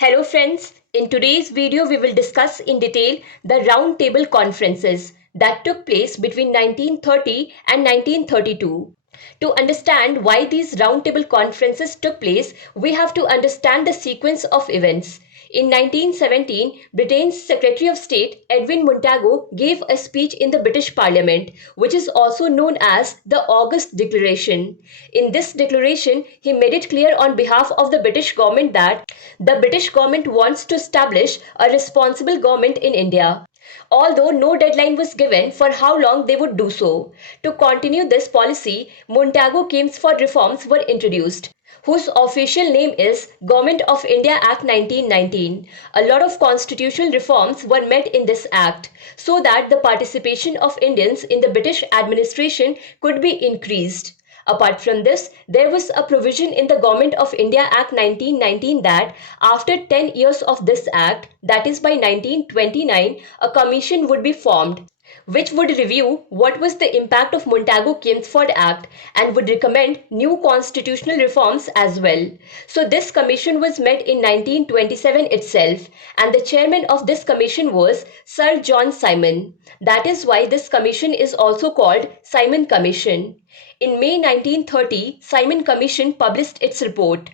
Hello friends, in today's video we will discuss in detail the round table conferences that took place between 1930 and 1932. To understand why these round table conferences took place, we have to understand the sequence of events. In 1917, Britain's Secretary of State Edwin Montagu gave a speech in the British Parliament, which is also known as the August Declaration. In this declaration, he made it clear on behalf of the British government that the British government wants to establish a responsible government in India. Although no deadline was given for how long they would do so. To continue this policy, Montagu aims for reforms were introduced, whose official name is Government of India Act 1919. A lot of constitutional reforms were made in this act so that the participation of Indians in the British administration could be increased. Apart from this, there was a provision in the Government of India Act 1919 that after 10 years of this act, that is by 1929, a commission would be formed which would review what was the impact of Montagu-Kingsford Act and would recommend new constitutional reforms as well. So this commission was met in 1927 itself, and the chairman of this commission was Sir John Simon. That is why this commission is also called Simon Commission. In May 1930, Simon Commission published its report.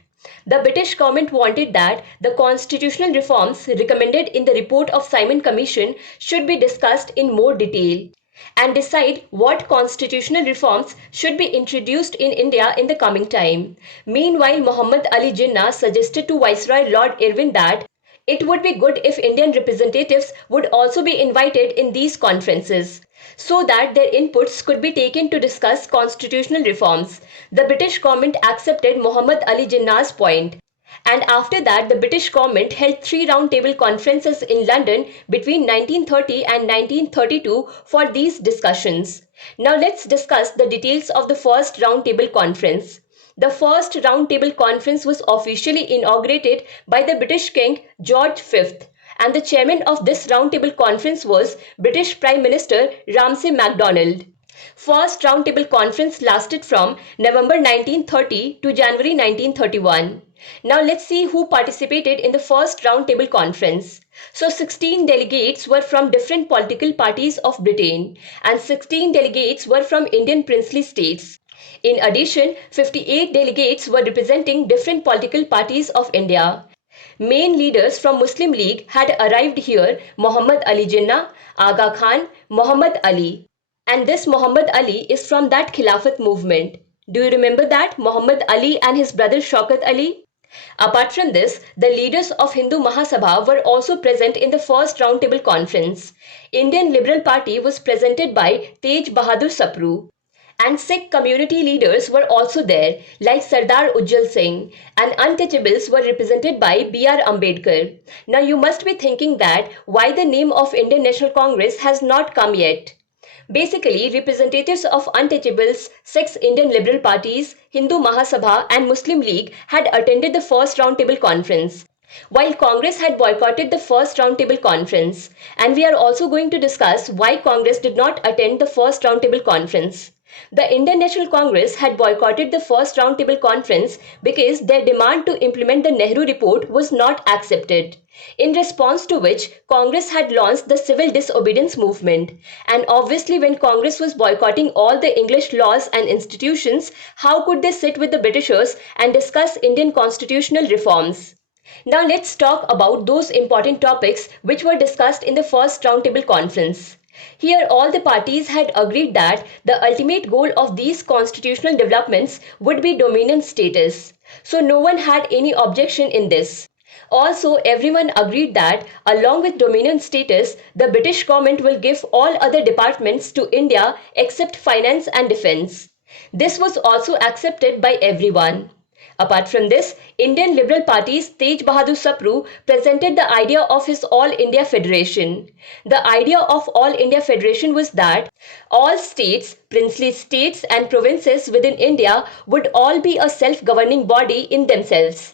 The British government wanted that the constitutional reforms recommended in the report of Simon Commission should be discussed in more detail and decide what constitutional reforms should be introduced in India in the coming time. Meanwhile, Muhammad Ali Jinnah suggested to Viceroy Lord Irwin that it would be good if Indian representatives would also be invited in these conferences so that their inputs could be taken to discuss constitutional reforms. The British government accepted Muhammad Ali Jinnah's point. And after that, the British government held 3 roundtable conferences in London between 1930 and 1932 for these discussions. Now let's discuss the details of the first roundtable conference. The first roundtable conference was officially inaugurated by the British King George V, and the chairman of this roundtable conference was British Prime Minister Ramsay MacDonald. First roundtable conference lasted from November 1930 to January 1931. Now let's see who participated in the first roundtable conference. So 16 delegates were from different political parties of Britain and 16 delegates were from Indian princely states. In addition, 58 delegates were representing different political parties of India. Main leaders from Muslim League had arrived here: Muhammad Ali Jinnah, Aga Khan, Muhammad Ali. And this Muhammad Ali is from that Khilafat movement. Do you remember that? Muhammad Ali and his brother Shaukat Ali? Apart from this, the leaders of Hindu Mahasabha were also present in the first roundtable conference. Indian Liberal Party was presented by Tej Bahadur Sapru. And Sikh community leaders were also there, like Sardar Ujjwal Singh, and untouchables were represented by B.R. Ambedkar. Now you must be thinking that why the name of Indian National Congress has not come yet. Basically, representatives of untouchables, 6 Indian Liberal parties, Hindu Mahasabha and Muslim League had attended the first roundtable conference, while Congress had boycotted the first roundtable conference. And we are also going to discuss why Congress did not attend the first roundtable conference. The Indian National Congress had boycotted the first roundtable conference because their demand to implement the Nehru report was not accepted. In response to which, Congress had launched the civil disobedience movement. And obviously, when Congress was boycotting all the English laws and institutions, how could they sit with the Britishers and discuss Indian constitutional reforms? Now let's talk about those important topics which were discussed in the first roundtable conference. Here all the parties had agreed that the ultimate goal of these constitutional developments would be dominion status. So no one had any objection in this. Also, everyone agreed that along with dominion status, the British government will give all other departments to India except finance and defense. This was also accepted by everyone. Apart from this, Indian Liberal Party's Tej Bahadur Sapru presented the idea of his All India Federation. The idea of All India Federation was that all states, princely states and provinces within India would all be a self-governing body in themselves.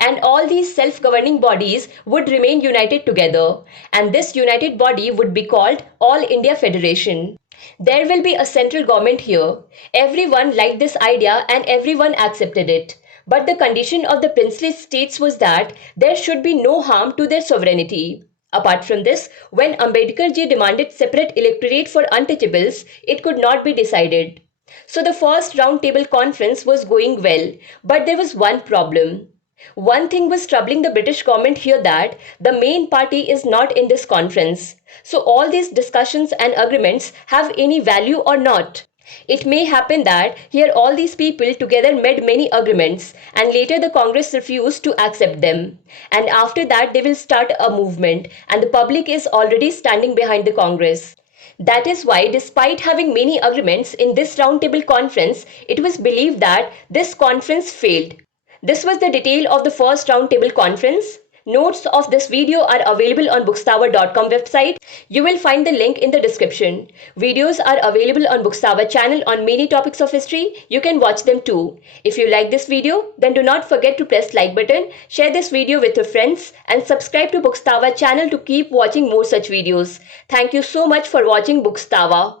And all these self-governing bodies would remain united together. And this united body would be called All India Federation. There will be a central government here. Everyone liked this idea and everyone accepted it. But the condition of the princely states was that there should be no harm to their sovereignty. Apart from this, when Ambedkar ji demanded separate electorate for untouchables, it could not be decided. So the first round table conference was going well, but there was one problem. One thing was troubling the British government here, that the main party is not in this conference. So all these discussions and agreements have any value or not. It may happen that here all these people together made many agreements and later the Congress refused to accept them. And after that they will start a movement and the public is already standing behind the Congress. That is why, despite having many agreements in this roundtable conference, it was believed that this conference failed. This was the detail of the first roundtable conference. Notes of this video are available on bookstower.com website. You will find the link in the description. Videos are available on Bookstower channel on many topics of history. You can watch them too. If you like this video, then do not forget to press like button, share this video with your friends and subscribe to Bookstower channel to keep watching more such videos. Thank you so much for watching Bookstower.